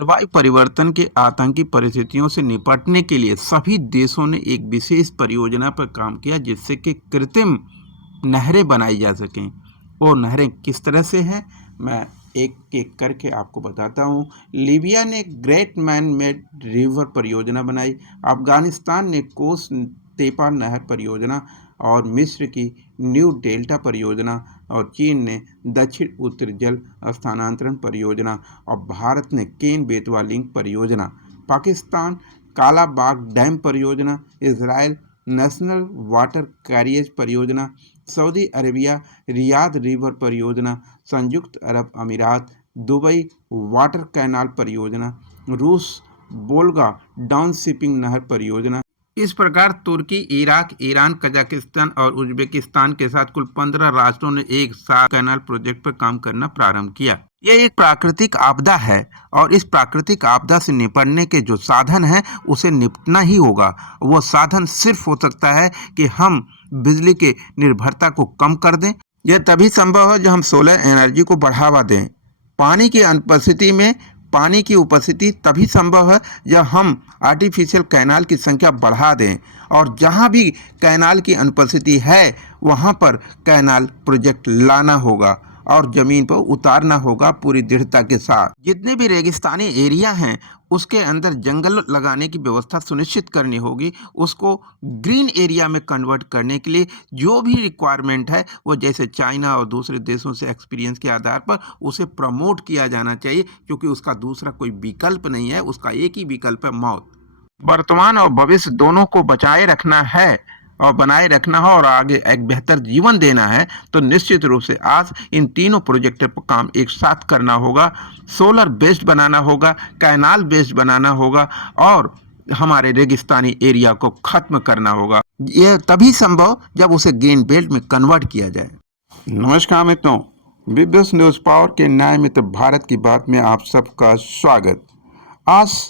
जलवायु परिवर्तन के आतंकी परिस्थितियों से निपटने के लिए सभी देशों ने एक विशेष परियोजना पर काम किया जिससे कि कृत्रिम नहरें बनाई जा सकें। वो नहरें किस तरह से हैं, मैं एक एक करके आपको बताता हूँ। लीबिया ने ग्रेट मैन मेड रिवर परियोजना बनाई, अफगानिस्तान ने कोस तेपा नहर परियोजना, और मिस्र की न्यू डेल्टा परियोजना, और चीन ने दक्षिण उत्तरी जल स्थानांतरण परियोजना, और भारत ने केन बेतवा लिंक परियोजना। पाकिस्तान कालाबाग डैम परियोजना, इजराइल नेशनल वाटर कैरियज परियोजना, सऊदी अरेबिया रियाद रिवर परियोजना, संयुक्त अरब अमीरात दुबई वाटर कैनाल परियोजना, रूस बोल्गा डाउन शिपिंग नहर परियोजना। इस प्रकार तुर्की, इराक, ईरान, कजाकिस्तान और उज्बेकिस्तान के साथ कुल 15 राष्ट्रों ने एक साथ कैनाल प्रोजेक्ट पर काम करना प्रारंभ किया। यह एक प्राकृतिक आपदा है और इस प्राकृतिक आपदा से निपटने के जो साधन हैं उसे निपटना ही होगा। वो साधन सिर्फ हो सकता है कि हम बिजली के निर्भरता को कम कर दें। यह तभी संभव है जब हम सोलर एनर्जी को बढ़ावा दें। पानी की अनुपस्थिति में पानी की उपस्थिति तभी संभव है जब हम आर्टिफिशियल कैनाल की संख्या बढ़ा दें, और जहां भी कैनाल की अनुपस्थिति है वहां पर कैनाल प्रोजेक्ट लाना होगा और ज़मीन पर उतारना होगा पूरी दृढ़ता के साथ। जितने भी रेगिस्तानी एरिया हैं उसके अंदर जंगल लगाने की व्यवस्था सुनिश्चित करनी होगी। उसको ग्रीन एरिया में कन्वर्ट करने के लिए जो भी रिक्वायरमेंट है वो जैसे चाइना और दूसरे देशों से एक्सपीरियंस के आधार पर उसे प्रमोट किया जाना चाहिए, क्योंकि उसका दूसरा कोई विकल्प नहीं है, उसका एक ही विकल्प है, मौत। वर्तमान और भविष्य दोनों को बचाए रखना है और बनाए रखना है और आगे एक बेहतर जीवन देना है, तो निश्चित रूप से आज इन तीनों प्रोजेक्ट पर काम एक साथ करना होगा। सोलर बेस्ड बनाना होगा, कैनाल बेस्ड बनाना होगा और हमारे रेगिस्तानी एरिया को खत्म करना होगा। यह तभी संभव जब उसे ग्रीन बेल्ट में कन्वर्ट किया जाए। नमस्कार मित्रों, बिगबॉस न्यूज पावर के न्याय मित्र भारत की बात में आप सबका स्वागत। आज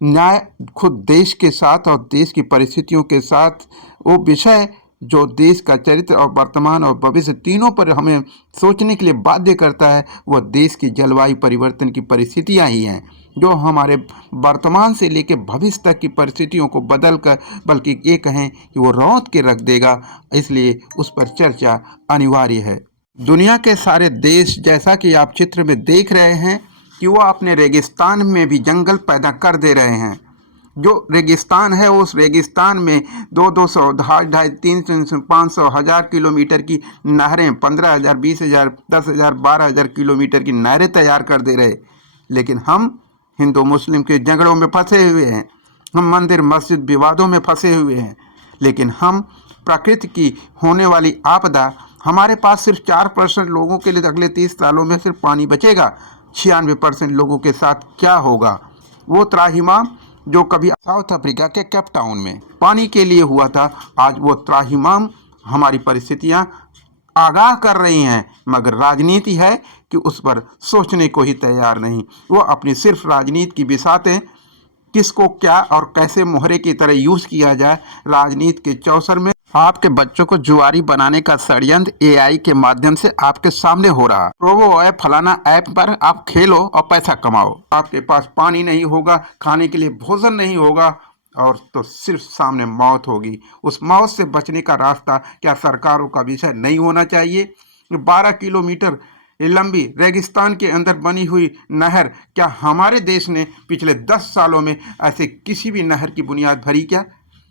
न्याय खुद देश के साथ और देश की परिस्थितियों के साथ वो विषय जो देश का चरित्र और वर्तमान और भविष्य तीनों पर हमें सोचने के लिए बाध्य करता है, वह देश की जलवायु परिवर्तन की परिस्थितियां ही हैं, जो हमारे वर्तमान से लेकर भविष्य तक की परिस्थितियों को बदल कर, बल्कि ये कहें कि वो रौंद के रख देगा। इसलिए उस पर चर्चा अनिवार्य है। दुनिया के सारे देश, जैसा कि आप चित्र में देख रहे हैं कि वो अपने रेगिस्तान में भी जंगल पैदा कर दे रहे हैं। जो रेगिस्तान है उस रेगिस्तान में 200, 250, 300, 500, 1000 किलोमीटर की नहरें, 15,000, 20,000, 10,000, 12,000 किलोमीटर की नहरें तैयार कर दे रहे। लेकिन हम हिंदू मुस्लिम के झगड़ों में फंसे हुए हैं, हम मंदिर मस्जिद विवादों में फंसे हुए हैं। लेकिन हम प्रकृति की होने वाली आपदा, हमारे पास सिर्फ 4% लोगों के लिए अगले 30 सालों में सिर्फ पानी बचेगा। 96% लोगों के साथ क्या होगा? वो त्राहिमाम जो कभी साउथ अफ्रीका के केप टाउन में पानी के लिए हुआ था, आज वो त्राहिमाम हमारी परिस्थितियां आगाह कर रही हैं, मगर राजनीति है कि उस पर सोचने को ही तैयार नहीं। वो अपनी सिर्फ राजनीति की बिसातें, किसको क्या और कैसे मोहरे की तरह यूज किया जाए, राजनीति के चौसर में आपके बच्चों को जुआरी बनाने का षड्यंत्र एआई के माध्यम से आपके सामने हो रहा। रोबो ऐप, फलाना ऐप पर आप खेलो और पैसा कमाओ। आपके पास पानी नहीं होगा, खाने के लिए भोजन नहीं होगा, और तो सिर्फ सामने मौत होगी। उस मौत से बचने का रास्ता क्या सरकारों का विषय नहीं होना चाहिए? 12 किलोमीटर लंबी रेगिस्तान के अंदर बनी हुई नहर, क्या हमारे देश ने पिछले 10 सालों में ऐसे किसी भी नहर की बुनियाद भरी क्या?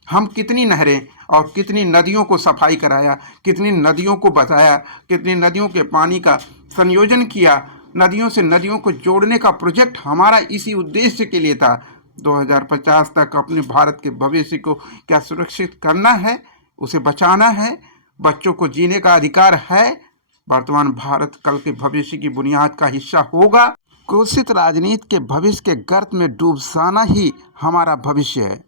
हम कितनी नहरें और कितनी नदियों को सफाई कराया, कितनी नदियों को बचाया, कितनी नदियों के पानी का संयोजन किया। नदियों से नदियों को जोड़ने का प्रोजेक्ट हमारा इसी उद्देश्य के लिए था। 2050 तक अपने भारत के भविष्य को क्या सुरक्षित करना है, उसे बचाना है, बच्चों को जीने का अधिकार है। वर्तमान भारत कल के भविष्य की बुनियाद का हिस्सा होगा। कुत्सित राजनीति के भविष्य के गर्त में डूब जाना ही हमारा भविष्य है।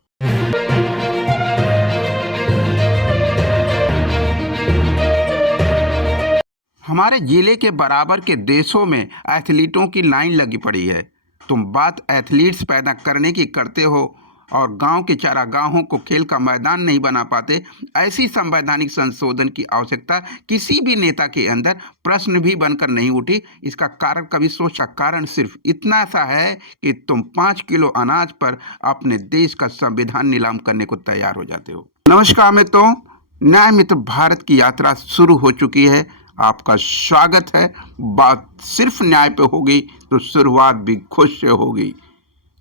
हमारे जिले के बराबर के देशों में एथलीटों की लाइन लगी पड़ी है। तुम बात एथलीट्स पैदा करने की करते हो, और गांव के चारागाहों को खेल का मैदान नहीं बना पाते, ऐसी संवैधानिक संशोधन की आवश्यकता किसी भी नेता के अंदर प्रश्न भी बनकर नहीं उठी। इसका कारण कभी सोचा? कारण सिर्फ इतना सा है कि तुम 5 किलो अनाज पर अपने देश का संविधान नीलाम करने को तैयार हो जाते हो। नमस्कार मित्रों, न्याय मित्र भारत की यात्रा शुरू हो चुकी है। आपका स्वागत है। बात सिर्फ न्याय पे होगी तो शुरुआत भी खुद से होगी।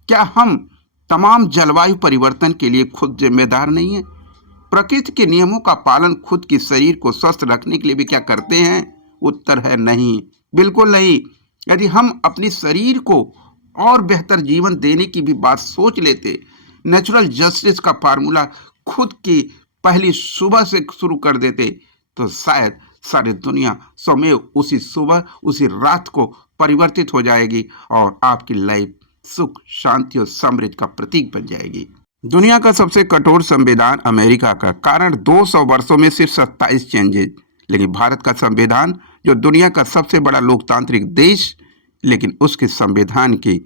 क्या हम तमाम जलवायु परिवर्तन के लिए खुद जिम्मेदार नहीं है? प्रकृति के नियमों का पालन खुद के शरीर को स्वस्थ रखने के लिए भी क्या करते हैं? उत्तर है नहीं, बिल्कुल नहीं। यदि हम अपने शरीर को और बेहतर जीवन देने की भी बात सोच लेते, नेचुरल जस्टिस का फार्मूला खुद की पहली सुबह से शुरू कर देते, तो शायद सारी दुनिया स्वयं उसी सुबह उसी रात को परिवर्तित हो जाएगी और आपकी लाइफ सुख शांति और समृद्धि का प्रतीक बन जाएगी। दुनिया का सबसे कठोर संविधान अमेरिका का कारण 200 वर्षों में सिर्फ 27 चेंजेस, लेकिन भारत का संविधान जो दुनिया का सबसे बड़ा लोकतांत्रिक देश, लेकिन उसके संविधान की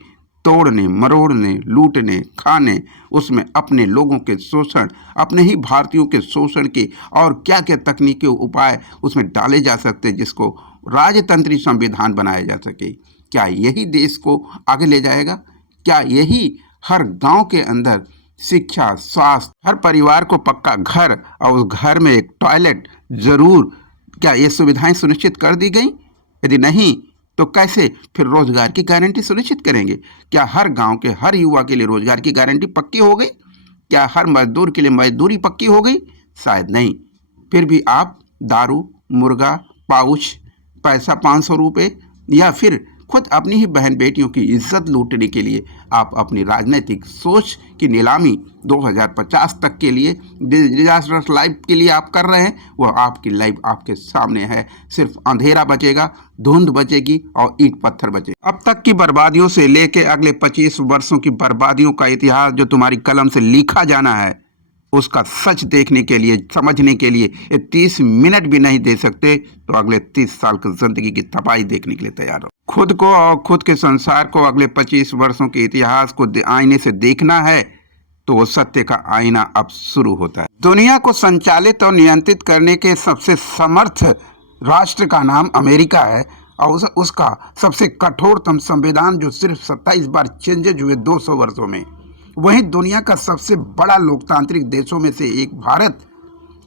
तोड़ने मरोड़ने लूटने खाने, उसमें अपने लोगों के शोषण, अपने ही भारतीयों के शोषण के और क्या क्या तकनीकी उपाय उसमें डाले जा सकते जिसको राजतंत्री संविधान बनाया जा सके। क्या यही देश को आगे ले जाएगा? क्या यही हर गांव के अंदर शिक्षा, स्वास्थ्य, हर परिवार को पक्का घर और उस घर में एक टॉयलेट जरूर, क्या ये सुविधाएं सुनिश्चित कर दी गई? यदि नहीं तो कैसे फिर रोजगार की गारंटी सुनिश्चित करेंगे? क्या हर गांव के हर युवा के लिए रोजगार की गारंटी पक्की हो गई? क्या हर मजदूर के लिए मजदूरी पक्की हो गई? शायद नहीं। फिर भी आप दारू, मुर्गा, पाउच, पैसा 500 रुपये या फिर खुद अपनी ही बहन बेटियों की इज्जत लूटने के लिए आप अपनी राजनीतिक सोच की नीलामी 2050 तक के लिए, डिजास्टर्स लाइफ के लिए आप कर रहे हैं। वह आपकी लाइफ आपके सामने है। सिर्फ अंधेरा बचेगा, धुंध बचेगी और ईंट पत्थर बचेगा। अब तक की बर्बादियों से लेके अगले 25 वर्षों की बर्बादियों का इतिहास जो तुम्हारी कलम से लिखा जाना है, उसका सच देखने के लिए, समझने के लिए ये 30 मिनट भी नहीं दे सकते, तो अगले 30 साल की जिंदगी की तबाही देखने के लिए तैयार हो। खुद को और खुद के संसार को अगले 25 वर्षों के इतिहास को आईने से देखना है, तो वो सत्य का आईना अब शुरू होता है। दुनिया को संचालित और नियंत्रित करने के सबसे समर्थ राष्ट्र का नाम अमेरिका है और उसका सबसे कठोरतम संविधान जो सिर्फ 27 बार चेंजेज हुए 200 वर्षों में। वहीं दुनिया का सबसे बड़ा लोकतांत्रिक देशों में से एक भारत,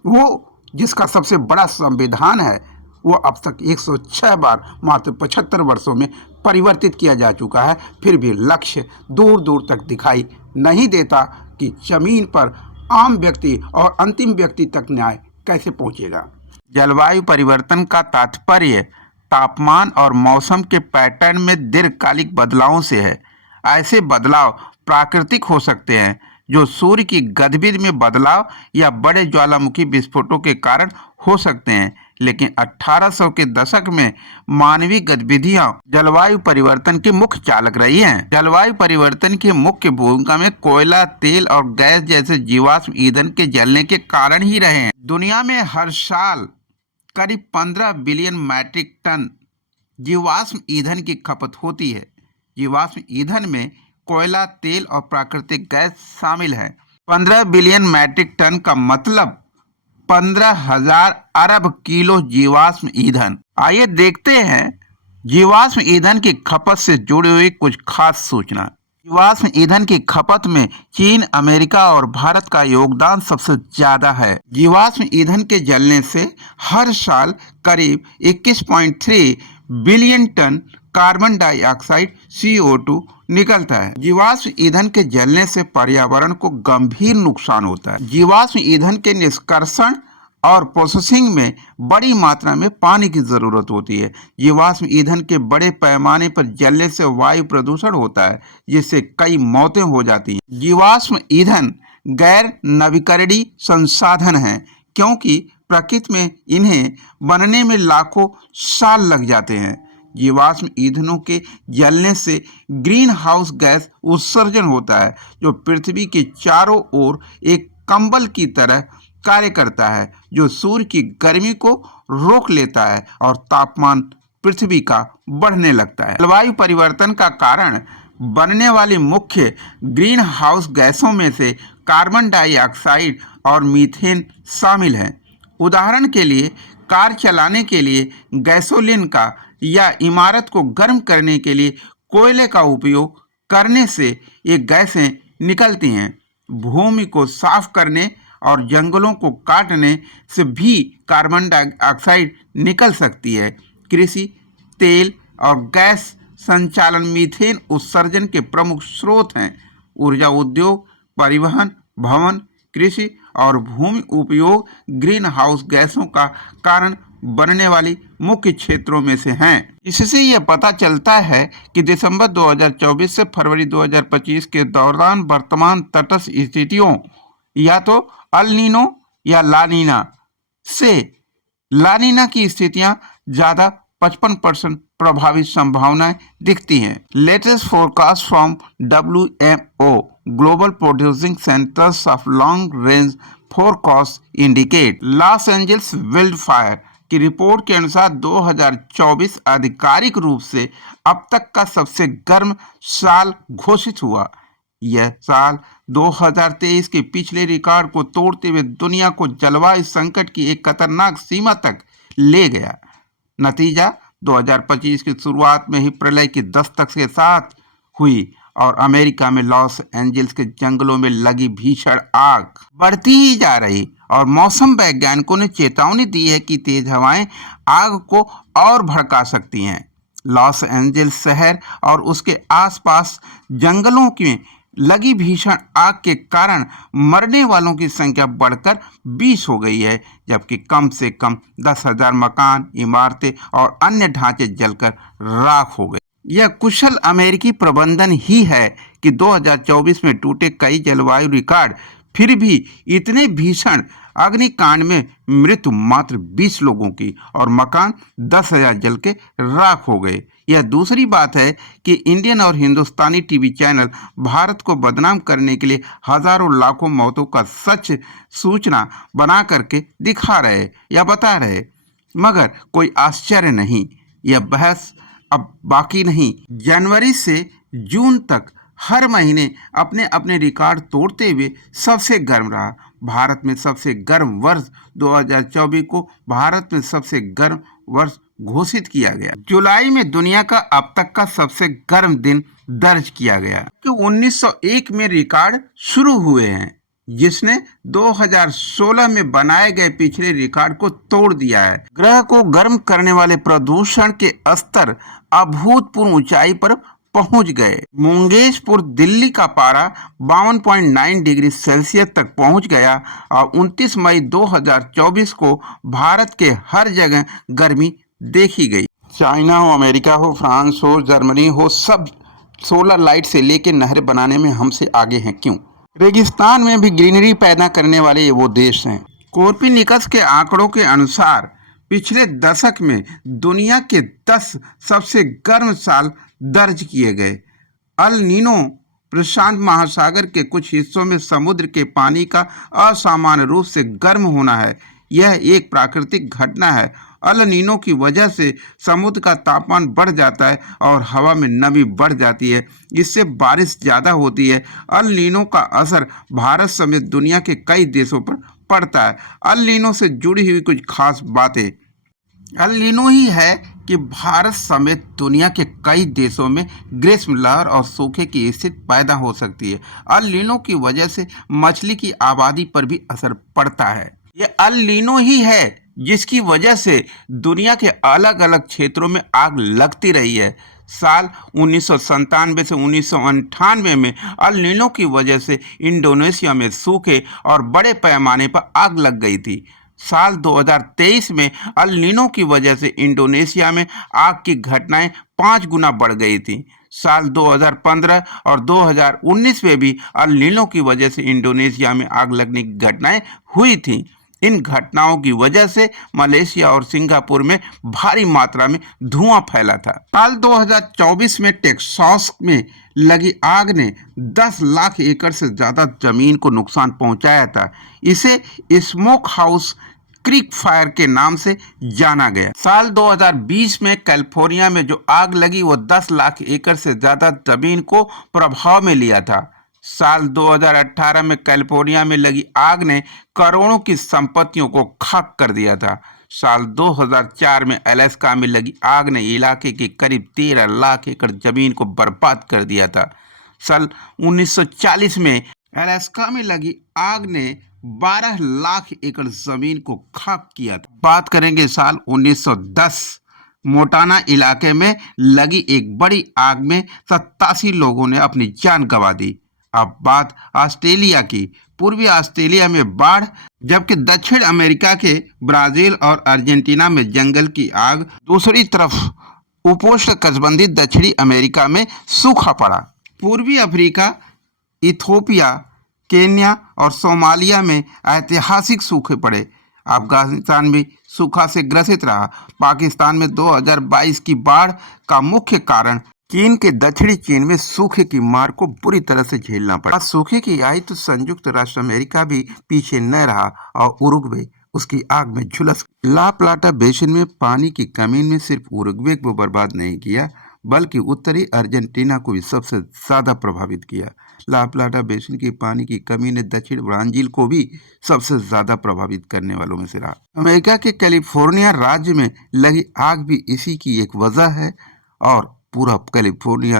वो जिसका सबसे बड़ा संविधान है, वो अब तक 106 बार मात्र 75 वर्षों में परिवर्तित किया जा चुका है। फिर भी लक्ष्य दूर दूर तक दिखाई नहीं देता कि जमीन पर आम व्यक्ति और अंतिम व्यक्ति तक न्याय कैसे पहुंचेगा। जलवायु परिवर्तन का तात्पर्य तापमान और मौसम के पैटर्न में दीर्घकालिक बदलावों से है। ऐसे बदलाव प्राकृतिक हो सकते हैं जो सूर्य की गतिविधि में बदलाव या बड़े ज्वालामुखी विस्फोटों के कारण हो सकते हैं, लेकिन 1800 के दशक में मानवीय गतिविधियां जलवायु परिवर्तन के मुख्य चालक रही हैं। जलवायु परिवर्तन की मुख्य भूमिका में कोयला, तेल और गैस जैसे जीवाश्म ईंधन के जलने के कारण ही रहे हैं। दुनिया में हर साल करीब 15 बिलियन मैट्रिक टन जीवाश्म ईंधन की खपत होती है। जीवाश्म ईंधन में कोयला, तेल और प्राकृतिक गैस शामिल है। 15 बिलियन मैट्रिक टन का मतलब 15,000 अरब किलो जीवाश्म ईंधन। आइए देखते हैं जीवाश्म ईंधन की खपत से जुड़ी हुई कुछ खास सूचना। जीवाश्म ईंधन की खपत में चीन, अमेरिका और भारत का योगदान सबसे ज्यादा है। जीवाश्म ईंधन के जलने से हर साल करीब 21.3 billion ton carbon dioxide CO2 निकलता है। जीवाश्म ईंधन के जलने से पर्यावरण को गंभीर नुकसान होता है। जीवाश्म ईंधन के निष्कर्षण और प्रोसेसिंग में बड़ी मात्रा में पानी की जरूरत होती है। जीवाश्म ईंधन के बड़े पैमाने पर जलने से वायु प्रदूषण होता है, जिससे कई मौतें हो जाती हैं। जीवाश्म ईंधन गैर नवीकरणीय संसाधन है, क्योंकि प्रकृति में इन्हें बनने में लाखों साल लग जाते हैं। जीवाश्म ईंधनों के जलने से ग्रीन हाउस गैस उत्सर्जन होता है, जो पृथ्वी के चारों ओर एक कंबल की तरह कार्य करता है, जो सूर्य की गर्मी को रोक लेता है और तापमान पृथ्वी का बढ़ने लगता है। जलवायु परिवर्तन का कारण बनने वाली मुख्य ग्रीन हाउस गैसों में से कार्बन डाइऑक्साइड और मीथेन शामिल हैं। उदाहरण के लिए कार चलाने के लिए गैसोलीन का या इमारत को गर्म करने के लिए कोयले का उपयोग करने से ये गैसें निकलती हैं। भूमि को साफ करने और जंगलों को काटने से भी कार्बन डाइऑक्साइड निकल सकती है। कृषि, तेल और गैस संचालन मीथेन उत्सर्जन के प्रमुख स्रोत हैं। ऊर्जा उद्योग, परिवहन, भवन, कृषि और भूमि उपयोग ग्रीन हाउस गैसों का कारण बनने वाली मुख्य क्षेत्रों में से हैं। इससे यह पता चलता है कि दिसंबर 2024 से फरवरी 2025 के दौरान वर्तमान तटस्थ स्थितियों या तो अल नीनो या ला नीना से लानिना की स्थितियां ज्यादा 55% प्रभावित संभावनाएं दिखती हैं। Latest forecast from WMO global producing centres of long range forecast indicate Los Angeles wild fire की रिपोर्ट के अनुसार 2024 आधिकारिक रूप से अब तक का सबसे गर्म साल घोषित हुआ। यह साल 2023 के पिछले रिकॉर्ड को तोड़ते हुए दुनिया को जलवायु संकट की एक खतरनाक सीमा तक ले गया। नतीजा 2025 की शुरुआत में ही प्रलय की दस्तक के साथ हुई और अमेरिका में लॉस एंजल्स के जंगलों में लगी भीषण आग बढ़ती ही जा रही और मौसम वैज्ञानिकों ने चेतावनी दी है कि तेज हवाएं आग को और भड़का सकती हैं। लॉस एंजल्स शहर और उसके आसपास जंगलों में लगी भीषण आग के कारण मरने वालों की संख्या बढ़कर 20 हो गई है, जबकि कम से कम 10,000 मकान, इमारतें और अन्य ढांचे जलकर राख हो गए। यह कुशल अमेरिकी प्रबंधन ही है कि 2024 में टूटे कई जलवायु रिकॉर्ड, फिर भी इतने भीषण अग्निकांड में मृत्यु मात्र 20 लोगों की और मकान 10,000 जल के राख हो गए। यह दूसरी बात है कि इंडियन और हिंदुस्तानी टीवी चैनल भारत को बदनाम करने के लिए हजारों लाखों मौतों का सच सूचना बना करके दिखा रहे या बता रहे, मगर कोई आश्चर्य नहीं। यह बहस अब बाकी नहीं। जनवरी से जून तक हर महीने अपने अपने रिकॉर्ड तोड़ते हुए सबसे गर्म रहा। भारत में सबसे गर्म वर्ष 2024 को भारत में सबसे गर्म वर्ष घोषित किया गया। जुलाई में दुनिया का अब तक का सबसे गर्म दिन दर्ज किया गया कि 1901 में रिकॉर्ड शुरू हुए हैं, जिसने 2016 में बनाए गए पिछले रिकॉर्ड को तोड़ दिया है। ग्रह को गर्म करने वाले प्रदूषण के स्तर अभूतपूर्व ऊंचाई पर पहुंच गए। मुंगेशपुर दिल्ली का पारा 52.9 डिग्री सेल्सियस तक पहुंच गया और 29 मई 2024 को भारत के हर जगह गर्मी देखी गई। चाइना हो, अमेरिका हो, फ्रांस हो, जर्मनी हो, सब सोलर लाइट से लेकर नहरें बनाने में हमसे आगे हैं। क्यों? रेगिस्तान में भी ग्रीनरी पैदा करने वाले वो देश हैं। कोर्पिनिकस के आंकड़ों के अनुसार पिछले दशक में दुनिया के 10 सबसे गर्म साल दर्ज किए गए। अल नीनो प्रशांत महासागर के कुछ हिस्सों में समुद्र के पानी का असामान्य रूप से गर्म होना है। यह एक प्राकृतिक घटना है। अल नीनो की वजह से समुद्र का तापमान बढ़ जाता है और हवा में नमी बढ़ जाती है। इससे बारिश ज़्यादा होती है। अल नीनो का असर भारत समेत दुनिया के कई देशों पर पड़ता है। अल नीनो से जुड़ी हुई कुछ खास बातें। अल नीनो ही है कि भारत समेत दुनिया के कई देशों में ग्रीष्म लहर और सूखे की स्थिति पैदा हो सकती है। अल नीनो की वजह से मछली की आबादी पर भी असर पड़ता है। ये अल नीनो ही है जिसकी वजह से दुनिया के अलग अलग क्षेत्रों में आग लगती रही है। साल 1997 से 1998 में अल नीनो की वजह से इंडोनेशिया में सूखे और बड़े पैमाने पर आग लग गई थी। साल 2023 में अल नीनो की वजह से इंडोनेशिया में आग की घटनाएं 5 गुना बढ़ गई थी। साल 2015 और 2019 में भी अल नीनो की वजह से इंडोनेशिया में आग लगने की घटनाएं हुई थी। इन घटनाओं की वजह से मलेशिया और सिंगापुर में भारी मात्रा में धुआं फैला था। साल 2024 में टेक्सास में लगी आग ने 10 लाख एकड़ से ज़्यादा जमीन को नुकसान पहुंचाया था। इसे स्मोक हाउस क्रीक फायर के नाम से जाना गया। साल 2020 में कैलिफोर्निया में जो आग लगी वो 10 लाख एकड़ से ज्यादा जमीन को प्रभाव में लिया था। साल 2018 में कैलिफोर्निया में लगी आग ने करोड़ों की संपत्तियों को खाक कर दिया था। साल 2004 में अलास्का में लगी आग ने इलाके के करीब 13 लाख एकड़ जमीन को बर्बाद कर दिया था। साल 1940 में अलास्का में लगी आग ने 12 लाख एकड़ जमीन को खाक किया था। बात करेंगे साल 1910 मोटाना इलाके में लगी एक बड़ी आग में 87 लोगों ने अपनी जान गंवा दी। अब बात ऑस्ट्रेलिया की। पूर्वी ऑस्ट्रेलिया में बाढ़, जबकि दक्षिण अमेरिका के ब्राजील और अर्जेंटीना में जंगल की आग। दूसरी तरफ उपोष्ण कटिबंधीय दक्षिणी अमेरिका में सूखा पड़ा। पूर्वी अफ्रीका, इथियोपिया, केन्या और सोमालिया में ऐतिहासिक सूखे पड़े। अफगानिस्तान भी सूखा से ग्रसित रहा। पाकिस्तान में 2022 की बाढ़ का मुख्य कारण चीन के दक्षिणी चीन में सूखे की मार को बुरी तरह से झेलना पड़ा। सूखे की आई तो संयुक्त राष्ट्र अमेरिका भी पीछे न रहा और उरुग्वे उसकी आग में झुलस। ला प्लाटा बेसिन में पानी की कमी ने सिर्फ उरुग्वे को बर्बाद नहीं किया, बल्कि उत्तरी अर्जेंटीना को भी सबसे ज्यादा प्रभावित किया। ला प्लाटा बेसिन की पानी की कमी ने दक्षिण ब्राजील को भी सबसे ज्यादा प्रभावित करने वालों में से रहा। अमेरिका के कैलिफोर्निया राज्य में लगी आग भी इसी की एक वजह है और पूरा कैलिफोर्निया,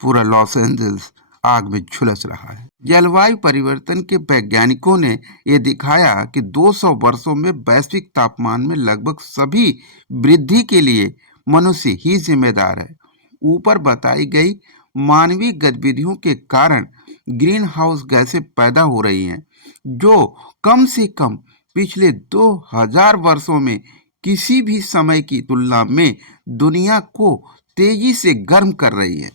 पूरा लॉस एंजल्स आग में झुलस रहा है। जलवायु परिवर्तन के वैज्ञानिकों ने यह दिखाया कि 200 वर्षों में वैश्विक तापमान में लगभग सभी वृद्धि के लिए मनुष्य ही जिम्मेदार है। ऊपर बताई गई मानवीय गतिविधियों के कारण ग्रीन हाउस गैसें पैदा हो रही हैं, जो कम से कम पिछले 2000 वर्षों में किसी भी समय की तुलना में दुनिया को तेजी से गर्म कर रही है।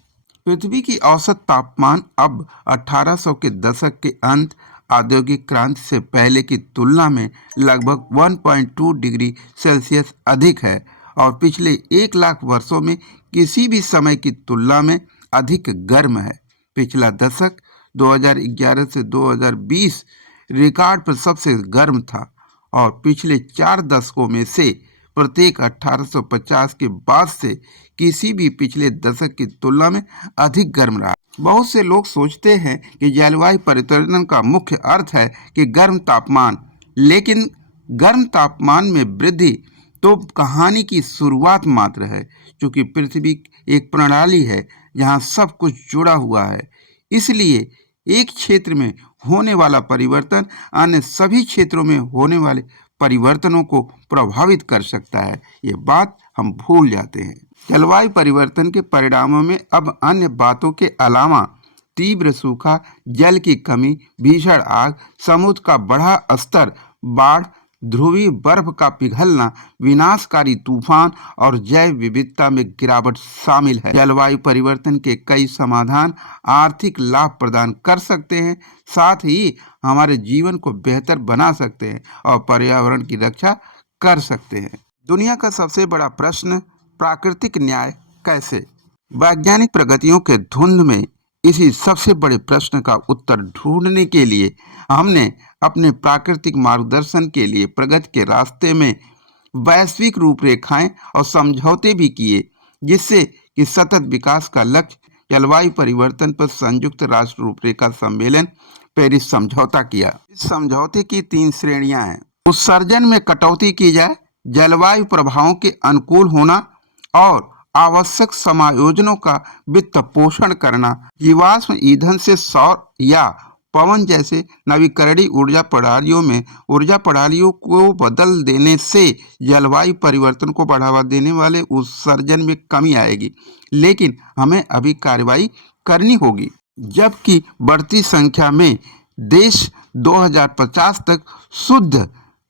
पृथ्वी की औसत तापमान अब 1800 के दशक के अंत औद्योगिक क्रांति से पहले की तुलना में लगभग 1.2 डिग्री सेल्सियस अधिक है और पिछले 1 लाख वर्षों में किसी भी समय की तुलना में अधिक गर्म है। पिछला दशक 2011 से 2020 रिकॉर्ड पर सबसे गर्म था और पिछले 4 दशकों में से प्रत्येक 1850 के बाद से किसी भी पिछले दशक की तुलना में अधिक गर्म रहा। बहुत से लोग सोचते हैं कि जलवायु परिवर्तन का मुख्य अर्थ है कि गर्म तापमान, लेकिन गर्म तापमान में वृद्धि तो कहानी की शुरुआत मात्र है, क्योंकि पृथ्वी एक प्रणाली है जहां सब कुछ जुड़ा हुआ है। इसलिए एक क्षेत्र में होने वाला परिवर्तन अन्य सभी क्षेत्रों में होने वाले परिवर्तनों को प्रभावित कर सकता है। ये बात हम भूल जाते हैं। जलवायु परिवर्तन के परिणामों में अब अन्य बातों के अलावा तीव्र सूखा, जल की कमी, भीषण आग, समुद्र का बढ़ा स्तर, बाढ़, ध्रुवीय बर्फ का पिघलना, विनाशकारी तूफान और जैव विविधता में गिरावट शामिल है। जलवायु परिवर्तन के कई समाधान आर्थिक लाभ प्रदान कर सकते हैं, साथ ही हमारे जीवन को बेहतर बना सकते हैं और पर्यावरण की रक्षा कर सकते हैं। दुनिया का सबसे बड़ा प्रश्न, प्राकृतिक न्याय कैसे? वैज्ञानिक प्रगतियों के धुंध में इसी सबसे बड़े प्रश्न का उत्तर ढूंढने के लिए हमने अपने प्राकृतिक मार्गदर्शन के लिए प्रगति के रास्ते में वैश्विक रूपरेखाएं और समझौते भी किए, जिससे कि सतत विकास का लक्ष्य जलवायु परिवर्तन पर संयुक्त राष्ट्र रूपरेखा सम्मेलन पेरिस समझौता किया। इस समझौते की 3 श्रेणियां हैं। उत्सर्जन में कटौती की जाए, जलवायु प्रभावों के अनुकूल होना और आवश्यक समायोजनों का वित्त पोषण करना, जीवाश्म ईंधन से सौर या पवन जैसे नवीकरणीय ऊर्जा प्रणालियों को बदल देने से जलवायु परिवर्तन को बढ़ावा देने वाले उत्सर्जन में कमी आएगी, लेकिन हमें अभी कार्रवाई करनी होगी। जबकि बढ़ती संख्या में देश 2050 तक शुद्ध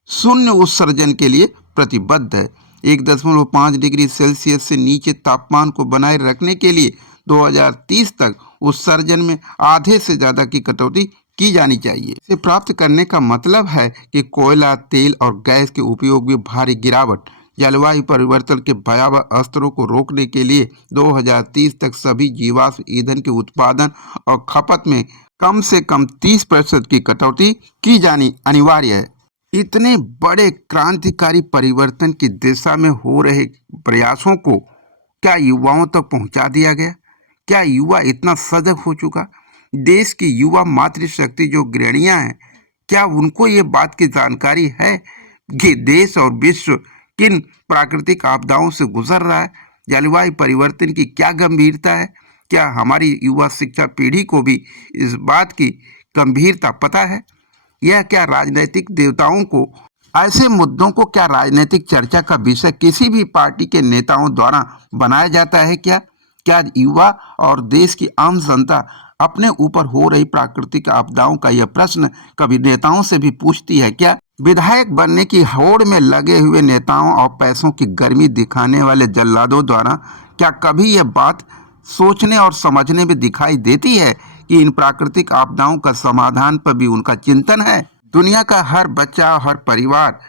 शून्य उत्सर्जन के लिए प्रतिबद्ध है। 1.5 डिग्री सेल्सियस से नीचे तापमान को बनाए रखने के लिए 2030 तक उत्सर्जन में आधे से ज्यादा की कटौती की जानी चाहिए। इसे प्राप्त करने का मतलब है कि कोयला, तेल और गैस के उपयोग में भारी गिरावट, जलवायु परिवर्तन के भयावह स्तरों को रोकने के लिए 2030 तक सभी जीवाश्म ईंधन के उत्पादन और खपत में कम से कम 30% की कटौती की जानी अनिवार्य है। इतने बड़े क्रांतिकारी परिवर्तन की दिशा में हो रहे प्रयासों को क्या युवाओं तक पहुंचा दिया गया? क्या युवा इतना सजग हो चुका? देश की युवा मातृशक्ति जो गृहिणियां हैं, क्या उनको ये बात की जानकारी है कि देश और विश्व किन प्राकृतिक आपदाओं से गुजर रहा है? जलवायु परिवर्तन की क्या गंभीरता है? क्या हमारी युवा शिक्षा पीढ़ी को भी इस बात की गंभीरता पता है? यह क्या राजनीतिक देवताओं को ऐसे मुद्दों को क्या राजनीतिक चर्चा का विषय किसी भी पार्टी के नेताओं द्वारा बनाया जाता है क्या? क्या युवा और देश की आम जनता अपने ऊपर हो रही प्राकृतिक आपदाओं का यह प्रश्न कभी नेताओं से भी पूछती है क्या? विधायक बनने की होड़ में लगे हुए नेताओं और पैसों की गर्मी दिखाने वाले जल्लादों द्वारा क्या कभी यह बात सोचने और समझने में दिखाई देती है कि इन प्राकृतिक आपदाओं का समाधान पर भी उनका चिंतन है? दुनिया का हर बच्चा और हर परिवार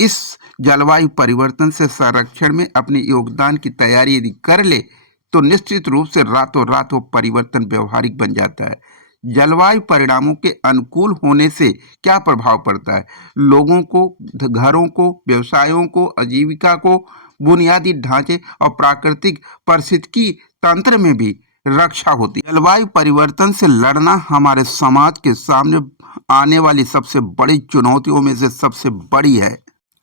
इस जलवायु परिवर्तन से संरक्षण में अपने योगदान की तैयारी यदि कर ले तो निश्चित रूप से रातों रात वो परिवर्तन व्यवहारिक बन जाता है। जलवायु परिणामों के अनुकूल होने से क्या प्रभाव पड़ता है? लोगों को, घरों को, व्यवसायों को, आजीविका को, बुनियादी ढांचे और प्राकृतिक पारिस्थितिकी तंत्र में भी रक्षा होती है। जलवायु परिवर्तन से लड़ना हमारे समाज के सामने आने वाली सबसे बड़ी चुनौतियों में से सबसे बड़ी है।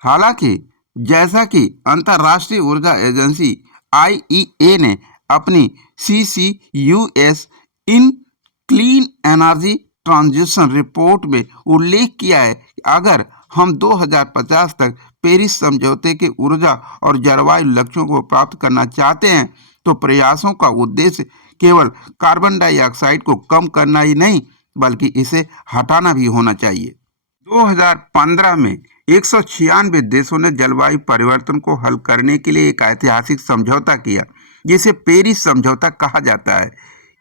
हालांकि जैसा कि अंतर्राष्ट्रीय ऊर्जा एजेंसी IEA ने अपनी CCUS in clean energy transition report में उल्लेख किया है कि अगर हम 2050 तक पेरिस समझौते के ऊर्जा और जलवायु लक्ष्यों को प्राप्त करना चाहते हैं तो प्रयासों का उद्देश्य केवल कार्बन डाइऑक्साइड को कम करना ही नहीं बल्कि इसे हटाना भी होना चाहिए। 2015 में 196 देशों ने जलवायु परिवर्तन को हल करने के लिए एक ऐतिहासिक समझौता किया जिसे पेरिस समझौता कहा जाता है।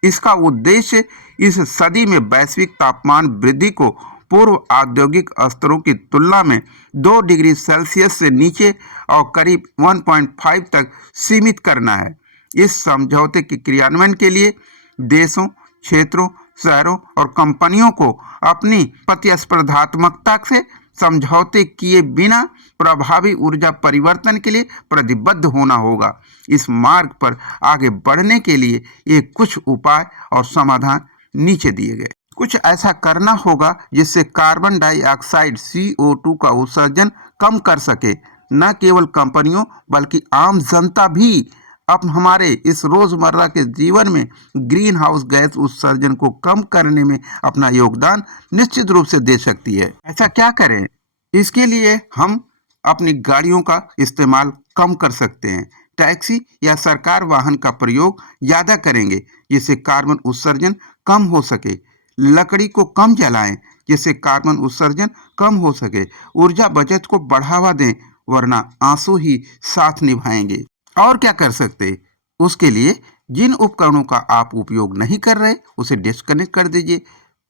इसका उद्देश्य इस सदी में वैश्विक तापमान वृद्धि को पूर्व औद्योगिक स्तरों की तुलना में 2 डिग्री सेल्सियस से नीचे और करीब 1.5 तक सीमित करना है। इस समझौते के क्रियान्वयन के लिए देशों, क्षेत्रों, शहरों और कंपनियों को अपनी प्रतिस्पर्धात्मकता से समझौते किए बिना प्रभावी ऊर्जा परिवर्तन के लिए प्रतिबद्ध होना होगा। इस मार्ग पर आगे बढ़ने के लिए ये कुछ उपाय और समाधान नीचे दिए गए। कुछ ऐसा करना होगा जिससे कार्बन डाइऑक्साइड CO2 का उत्सर्जन कम कर सके। न केवल कंपनियों बल्कि आम जनता भी अब हमारे इस रोजमर्रा के जीवन में ग्रीन हाउस गैस उत्सर्जन को कम करने में अपना योगदान निश्चित रूप से दे सकती है। ऐसा क्या करें? इसके लिए हम अपनी गाड़ियों का इस्तेमाल कम कर सकते हैं। टैक्सी या सरकार वाहन का प्रयोग ज़्यादा करेंगे जिससे कार्बन उत्सर्जन कम हो सके। लकड़ी को कम जलाएं जिससे कार्बन उत्सर्जन कम हो सके। ऊर्जा बचत को बढ़ावा दें वरना आंसू ही साथ निभाएंगे। और क्या कर सकते? उसके लिए जिन उपकरणों का आप उपयोग नहीं कर रहे उसे डिस्कनेक्ट कर दीजिए।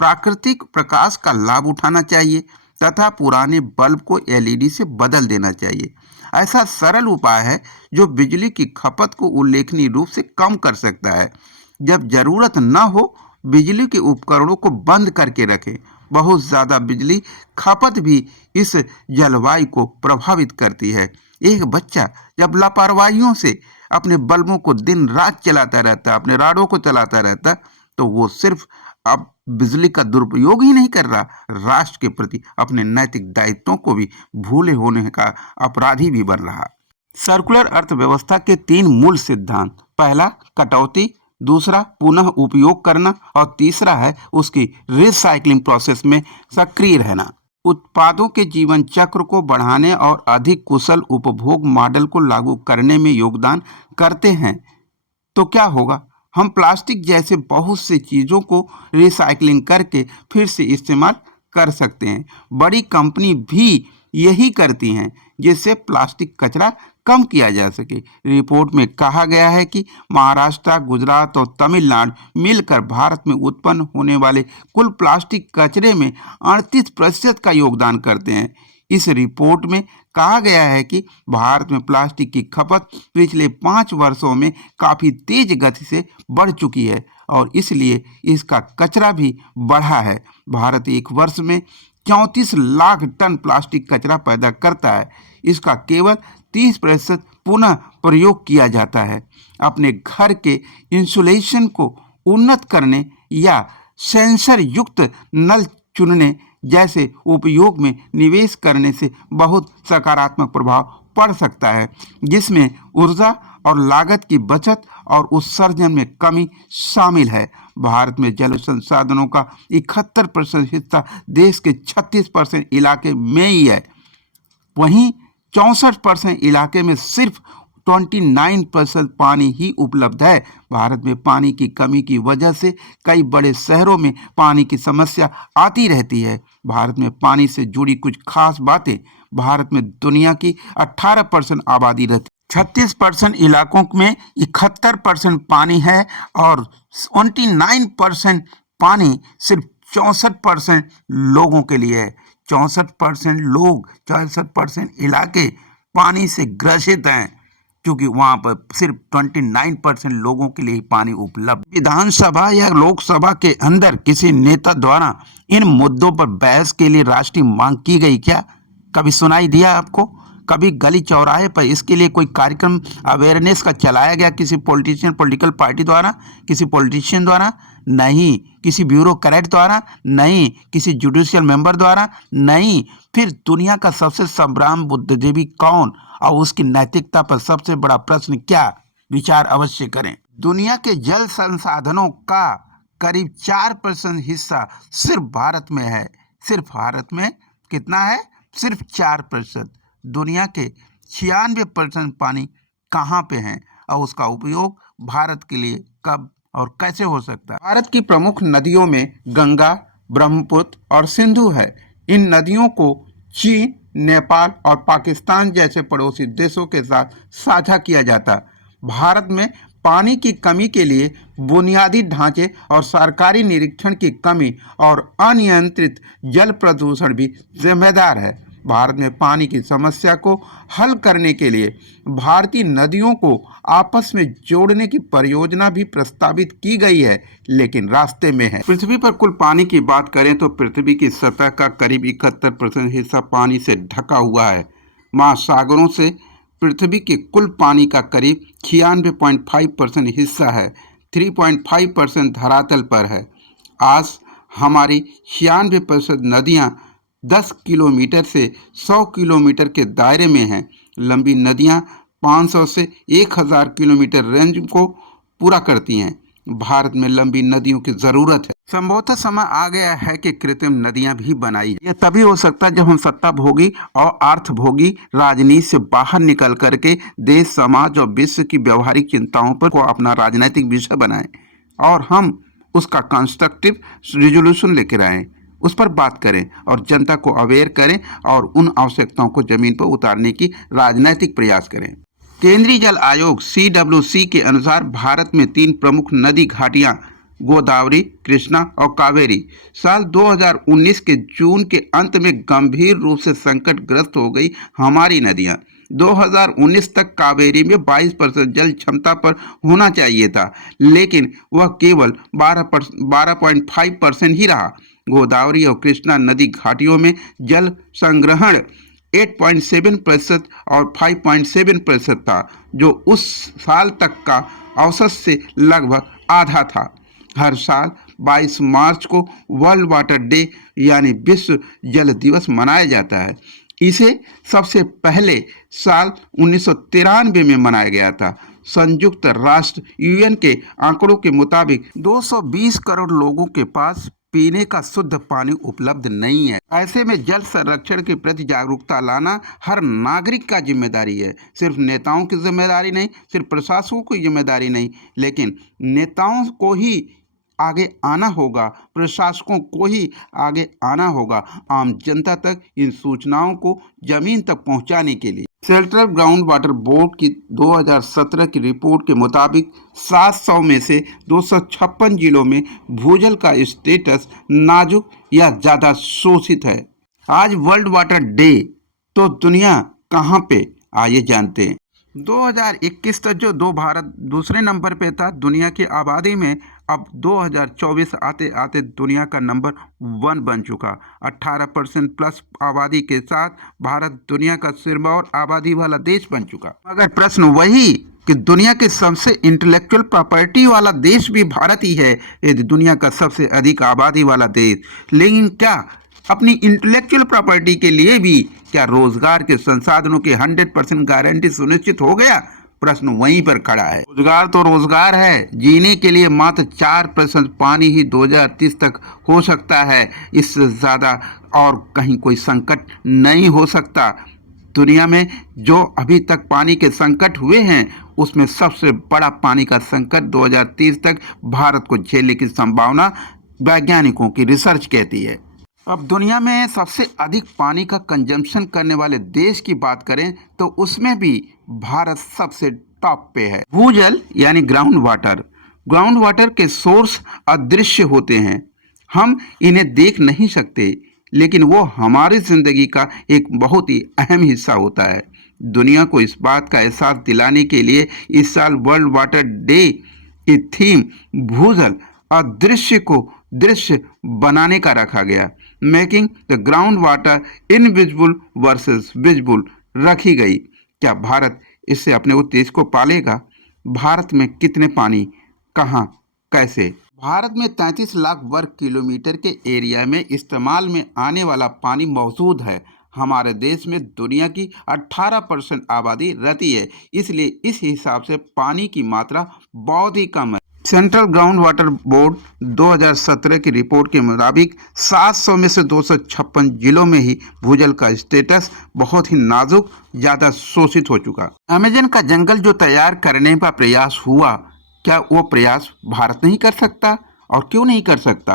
प्राकृतिक प्रकाश का लाभ उठाना चाहिए तथा पुराने बल्ब को LED से बदल देना चाहिए। ऐसा सरल उपाय है जो बिजली की खपत को उल्लेखनीय रूप से कम कर सकता है। जब जरूरत न हो बिजली के उपकरणों को बंद करके रखें। बहुत ज़्यादा बिजली खपत भी इस जलवायु को प्रभावित करती है। एक बच्चा जब लापरवाहियों से अपने बल्बों को दिन रात चलाता रहता, अपने राडों को चलाता रहता, तो वो सिर्फ अब बिजली का दुरुपयोग ही नहीं कर रहा, राष्ट्र के प्रति अपने नैतिक दायित्वों को भी भूले होने का अपराधी भी बन रहा। सर्कुलर अर्थव्यवस्था के 3 मूल सिद्धांत, पहला कटौती, दूसरा पुनः उपयोग करना और तीसरा है उसकी रिसाइकलिंग प्रोसेस में सक्रिय रहना। उत्पादों के जीवन चक्र को बढ़ाने और अधिक कुशल उपभोग मॉडल को लागू करने में योगदान करते हैं। तो क्या होगा? हम प्लास्टिक जैसे बहुत सी चीज़ों को रिसाइकलिंग करके फिर से इस्तेमाल कर सकते हैं। बड़ी कंपनी भी यही करती हैं जिससे प्लास्टिक कचरा कम किया जा सके। रिपोर्ट में कहा गया है कि महाराष्ट्र, गुजरात और तमिलनाडु मिलकर भारत में उत्पन्न होने वाले कुल प्लास्टिक कचरे में 38% का योगदान करते हैं। इस रिपोर्ट में कहा गया है कि भारत में प्लास्टिक की खपत पिछले 5 वर्षों में काफ़ी तेज गति से बढ़ चुकी है और इसलिए इसका कचरा भी बढ़ा है। भारत एक वर्ष में 34 लाख टन प्लास्टिक कचरा पैदा करता है। इसका केवल 30% पुनः प्रयोग किया जाता है। अपने घर के इंसुलेशन को उन्नत करने या सेंसर युक्त नल चुनने जैसे उपयोग में निवेश करने से बहुत सकारात्मक प्रभाव पड़ सकता है, जिसमें ऊर्जा और लागत की बचत और उत्सर्जन में कमी शामिल है। भारत में जल संसाधनों का 71% हिस्सा देश के 36% इलाके में ही है। वहीं 64% इलाके में सिर्फ 29% पानी ही उपलब्ध है। भारत में पानी की कमी की वजह से कई बड़े शहरों में पानी की समस्या आती रहती है। भारत में पानी से जुड़ी कुछ खास बातें। भारत में दुनिया की 18% आबादी रहती है। 36% इलाकों में 71% पानी है और 29% पानी सिर्फ 64% लोगों के लिए है। 64% लोग, 64% इलाके पानी से ग्रसित हैं, क्योंकि वहां पर सिर्फ 29% लोगों के लिए ही पानी उपलब्ध। विधानसभा या लोकसभा के अंदर किसी नेता द्वारा इन मुद्दों पर बहस के लिए राष्ट्रीय मांग की गई क्या? कभी सुनाई दिया आपको? कभी गली चौराहे पर इसके लिए कोई कार्यक्रम अवेयरनेस का चलाया गया किसी पॉलिटिकल पार्टी द्वारा, किसी पॉलिटिशियन द्वारा? नहीं। किसी ब्यूरोक्रेट द्वारा? नहीं। किसी जुडिशियल मेंबर द्वारा? नहीं। फिर दुनिया का सबसे संग्राम बुद्धिजीवी कौन और उसकी नैतिकता पर सबसे बड़ा प्रश्न क्या? विचार अवश्य करें। दुनिया के जल संसाधनों का करीब 4% हिस्सा सिर्फ भारत में है। सिर्फ भारत में कितना है? सिर्फ 4%। दुनिया के 96% पानी कहाँ पे है और उसका उपयोग भारत के लिए कब और कैसे हो सकता है? भारत की प्रमुख नदियों में गंगा, ब्रह्मपुत्र और सिंधु है। इन नदियों को चीन, नेपाल और पाकिस्तान जैसे पड़ोसी देशों के साथ साझा किया जाता। भारत में पानी की कमी के लिए बुनियादी ढांचे और सरकारी निरीक्षण की कमी और अनियंत्रित जल प्रदूषण भी जिम्मेदार है। भारत में पानी की समस्या को हल करने के लिए भारतीय नदियों को आपस में जोड़ने की परियोजना भी प्रस्तावित की गई है, लेकिन रास्ते में है। पृथ्वी पर कुल पानी की बात करें तो पृथ्वी की सतह का करीब 71% हिस्सा पानी से ढका हुआ है। महासागरों से पृथ्वी के कुल पानी का करीब 96.5% हिस्सा है। 3.5% धरातल पर है। आज हमारी 96% नदियाँ 10 किलोमीटर से 100 किलोमीटर के दायरे में हैं। लंबी नदियां 500 से 1000 किलोमीटर रेंज को पूरा करती हैं। भारत में लंबी नदियों की जरूरत है। संभवतः समय आ गया है कि कृत्रिम नदियां भी बनाई। यह तभी हो सकता है जब हम सत्ता भोगी और अर्थभोगी राजनीति से बाहर निकल करके देश, समाज और विश्व की व्यवहारिक चिंताओं पर को अपना राजनीतिक विषय बनाएं और हम उसका कंस्ट्रक्टिव रिजोल्यूशन लेकर आएं, उस पर बात करें और जनता को अवेयर करें और उन आवश्यकताओं को जमीन पर उतारने की राजनीतिक प्रयास करें। केंद्रीय जल आयोग CWC के अनुसार भारत में 3 प्रमुख नदी घाटियां गोदावरी, कृष्णा और कावेरी साल 2019 के जून के अंत में गंभीर रूप से संकटग्रस्त हो गई। हमारी नदियां 2019 तक कावेरी में 22% जल क्षमता पर होना चाहिए था, लेकिन वह केवल 12.5% ही रहा। गोदावरी और कृष्णा नदी घाटियों में जल संग्रहण 8.7% और 5.7% था, जो उस साल तक का औसत से लगभग आधा था। हर साल 22 मार्च को वर्ल्ड वाटर डे यानी विश्व जल दिवस मनाया जाता है। इसे सबसे पहले साल 1993 में मनाया गया था। संयुक्त राष्ट्र UN के आंकड़ों के मुताबिक 220 करोड़ लोगों के पास पीने का शुद्ध पानी उपलब्ध नहीं है। ऐसे में जल संरक्षण के प्रति जागरूकता लाना हर नागरिक का जिम्मेदारी है। सिर्फ नेताओं की जिम्मेदारी नहीं, सिर्फ प्रशासकों की जिम्मेदारी नहीं, लेकिन नेताओं को ही आगे आना होगा, प्रशासकों को ही आगे आना होगा आम जनता तक इन सूचनाओं को जमीन तक पहुंचाने के लिए। सेंट्रल ग्राउंड वाटर बोर्ड की 2017 की रिपोर्ट के मुताबिक 700 में से 256 जिलों में भूजल का स्टेटस नाजुक या ज़्यादा शोषित है। आज वर्ल्ड वाटर डे, तो दुनिया कहाँ पे, आइए जानते हैं। 2021 तक जो भारत दूसरे नंबर पे था दुनिया की आबादी में, अब 2024 आते आते दुनिया का नंबर 1 बन चुका। 18% प्लस आबादी के साथ भारत दुनिया का सिरमौर आबादी वाला देश बन चुका। मगर प्रश्न वही कि दुनिया के सबसे इंटेलेक्चुअल प्रॉपर्टी वाला देश भी भारत ही है, यदि दुनिया का सबसे अधिक आबादी वाला देश। लेकिन क्या अपनी इंटेलेक्चुअल प्रॉपर्टी के लिए भी क्या रोजगार के संसाधनों की 100% गारंटी सुनिश्चित हो गया? प्रश्न वहीं पर खड़ा है। रोजगार तो रोजगार है, जीने के लिए मात्र 4% पानी ही 2030 तक हो सकता है। इससे ज्यादा और कहीं कोई संकट नहीं हो सकता। दुनिया में जो अभी तक पानी के संकट हुए हैं उसमें सबसे बड़ा पानी का संकट 2030 तक भारत को झेलने की संभावना वैज्ञानिकों की रिसर्च कहती है। अब दुनिया में सबसे अधिक पानी का कंजम्पशन करने वाले देश की बात करें तो उसमें भी भारत सबसे टॉप पे है। भूजल यानी ग्राउंड वाटर के सोर्स अदृश्य होते हैं, हम इन्हें देख नहीं सकते, लेकिन वो हमारी जिंदगी का एक बहुत ही अहम हिस्सा होता है। दुनिया को इस बात का एहसास दिलाने के लिए इस साल वर्ल्ड वाटर डे की थीम भूजल अदृश्य को दृश्य बनाने का रखा गया। Making the ground water invisible versus visible रखी गई। क्या भारत इससे अपने उद्देश्य को पालेगा? भारत में कितने पानी, कहाँ, कैसे? भारत में 33 लाख वर्ग किलोमीटर के एरिया में इस्तेमाल में आने वाला पानी मौजूद है। हमारे देश में दुनिया की 18% आबादी रहती है, इसलिए इस हिसाब से पानी की मात्रा बहुत ही कम है। सेंट्रल ग्राउंड वाटर बोर्ड 2017 की रिपोर्ट के मुताबिक 700 में से 256 जिलों में ही भूजल का स्टेटस बहुत ही नाजुक, ज़्यादा शोषित हो चुका। अमेजन का जंगल जो तैयार करने का प्रयास हुआ, क्या वो प्रयास भारत नहीं कर सकता? और क्यों नहीं कर सकता?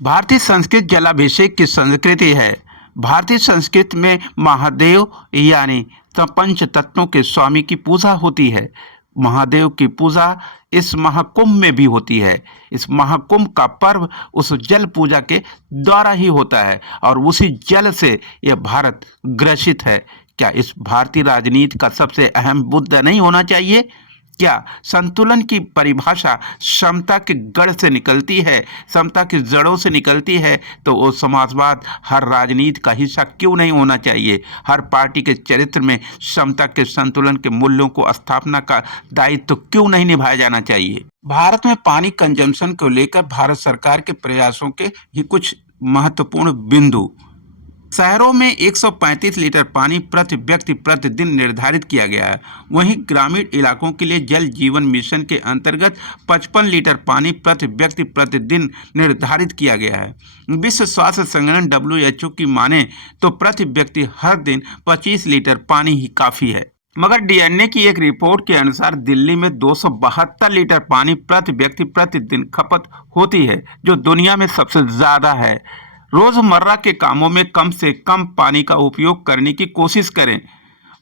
भारतीय संस्कृति जलाभिषेक की संस्कृति है। भारतीय संस्कृति में महादेव यानी पंच तत्वों के स्वामी की पूजा होती है। महादेव की पूजा इस महाकुंभ में भी होती है। इस महाकुंभ का पर्व उस जल पूजा के द्वारा ही होता है और उसी जल से यह भारत ग्रसित है। क्या इस भारतीय राजनीति का सबसे अहम मुद्दा नहीं होना चाहिए? क्या संतुलन की परिभाषा समता के गढ़ से निकलती है, समता की जड़ों से निकलती है, तो वो समाजवाद हर राजनीति का हिस्सा क्यों नहीं होना चाहिए? हर पार्टी के चरित्र में समता के, संतुलन के मूल्यों को स्थापना का दायित्व तो क्यों नहीं निभाया जाना चाहिए? भारत में पानी कंजम्पशन को लेकर भारत सरकार के प्रयासों के ही कुछ महत्वपूर्ण बिंदु। शहरों में 135 लीटर पानी प्रति व्यक्ति प्रतिदिन निर्धारित किया गया है। वहीं ग्रामीण इलाकों के लिए जल जीवन मिशन के अंतर्गत 55 लीटर पानी प्रति व्यक्ति प्रतिदिन निर्धारित किया गया है। विश्व स्वास्थ्य संगठन WHO की माने तो प्रति व्यक्ति हर दिन 25 लीटर पानी ही काफ़ी है। मगर DNA की एक रिपोर्ट के अनुसार दिल्ली में 272 लीटर पानी प्रति व्यक्ति प्रतिदिन खपत होती है, जो दुनिया में सबसे ज़्यादा है। रोजमर्रा के कामों में कम से कम पानी का उपयोग करने की कोशिश करें।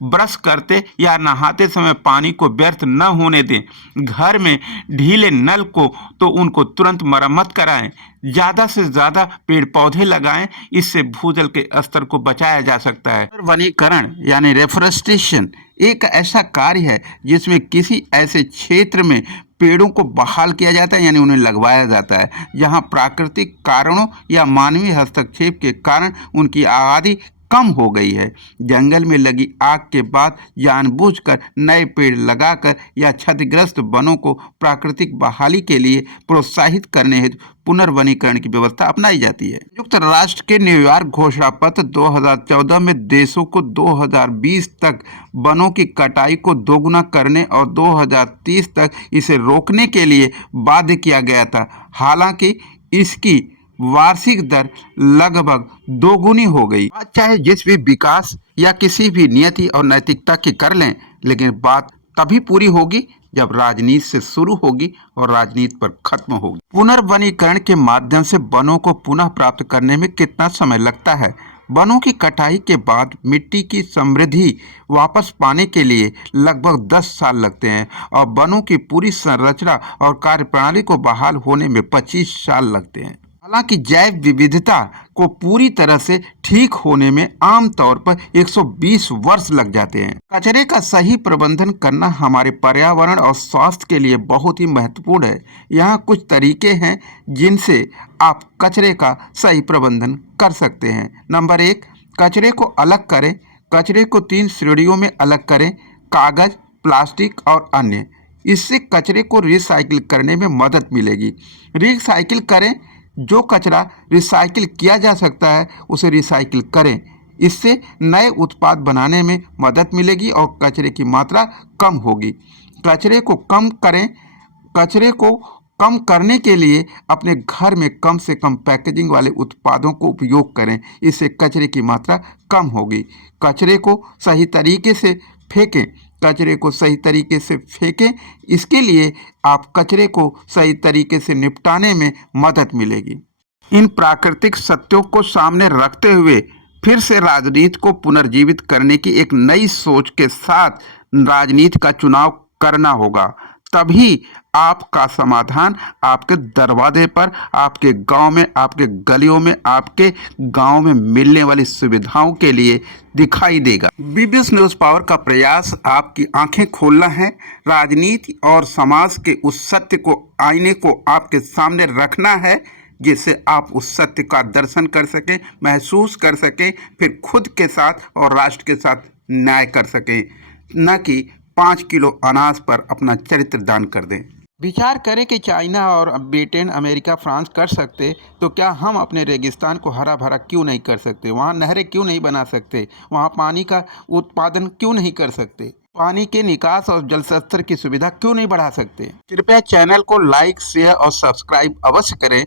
ब्रश करते या नहाते समय पानी को व्यर्थ न होने दें। घर में ढीले नल को तो उनको तुरंत मरम्मत कराएं। ज़्यादा से ज़्यादा पेड़ पौधे लगाएं, इससे भूजल के स्तर को बचाया जा सकता है। वनीकरण यानी रेफोरेस्टेशन एक ऐसा कार्य है जिसमें किसी ऐसे क्षेत्र में पेड़ों को बहाल किया जाता है, यानी उन्हें लगवाया जाता है, जहां प्राकृतिक कारणों या मानवीय हस्तक्षेप के कारण उनकी आबादी कम हो गई है। जंगल में लगी आग के बाद जानबूझकर नए पेड़ लगाकर या क्षतिग्रस्त वनों को प्राकृतिक बहाली के लिए प्रोत्साहित करने हेतु पुनर्वनीकरण की व्यवस्था अपनाई जाती है। संयुक्त राष्ट्र के न्यूयॉर्क घोषणा पत्र 2014 में देशों को 2020 तक वनों की कटाई को दोगुना करने और 2030 तक इसे रोकने के लिए बाध्य किया गया था। हालांकि इसकी वार्षिक दर लगभग दोगुनी हो गई। चाहे जिस भी विकास या किसी भी नियति और नैतिकता की कर लें, लेकिन बात तभी पूरी होगी जब राजनीति से शुरू होगी और राजनीति पर खत्म होगी। पुनर्वनीकरण के माध्यम से वनों को पुनः प्राप्त करने में कितना समय लगता है? वनों की कटाई के बाद मिट्टी की समृद्धि वापस पाने के लिए लगभग 10 साल लगते हैं और वनों की पूरी संरचना और कार्यप्रणाली को बहाल होने में 25 साल लगते हैं। हालांकि जैव विविधता को पूरी तरह से ठीक होने में आमतौर पर 120 वर्ष लग जाते हैं। कचरे का सही प्रबंधन करना हमारे पर्यावरण और स्वास्थ्य के लिए बहुत ही महत्वपूर्ण है। यहाँ कुछ तरीके हैं जिनसे आप कचरे का सही प्रबंधन कर सकते हैं। नंबर 1, कचरे को अलग करें। कचरे को 3 श्रेणियों में अलग करें: कागज, प्लास्टिक और अन्य। इससे कचरे को रिसाइकिल करने में मदद मिलेगी। रिसाइकिल करें, जो कचरा रिसाइकिल किया जा सकता है उसे रिसाइकिल करें। इससे नए उत्पाद बनाने में मदद मिलेगी और कचरे की मात्रा कम होगी। कचरे को कम करें। कचरे को कम करने के लिए अपने घर में कम से कम पैकेजिंग वाले उत्पादों को उपयोग करें। इससे कचरे की मात्रा कम होगी। कचरे को सही तरीके से फेंकें। कचरे को सही तरीके से फेंकें, इसके लिए आप कचरे को सही तरीके से निपटाने में मदद मिलेगी। इन प्राकृतिक सत्यों को सामने रखते हुए फिर से राजनीति को पुनर्जीवित करने की एक नई सोच के साथ राजनीति का चुनाव करना होगा। तभी आपका समाधान आपके दरवाजे पर, आपके गांव में, आपके गलियों में, आपके गांव में मिलने वाली सुविधाओं के लिए दिखाई देगा। बीबीएस न्यूज़ पावर का प्रयास आपकी आंखें खोलना है। राजनीति और समाज के उस सत्य को, आईने को आपके सामने रखना है, जिससे आप उस सत्य का दर्शन कर सकें, महसूस कर सकें, फिर खुद के साथ और राष्ट्र के साथ न्याय कर सकें, न कि 5 किलो अनाज पर अपना चरित्र दान कर दें। विचार करें कि चाइना और ब्रिटेन, अमेरिका, फ्रांस कर सकते, तो क्या हम अपने रेगिस्तान को हरा भरा क्यों नहीं कर सकते? वहाँ नहरें क्यों नहीं बना सकते? वहाँ पानी का उत्पादन क्यों नहीं कर सकते? पानी के निकास और जल स्तर की सुविधा क्यों नहीं बढ़ा सकते? कृपया चैनल को लाइक, शेयर और सब्सक्राइब अवश्य करें।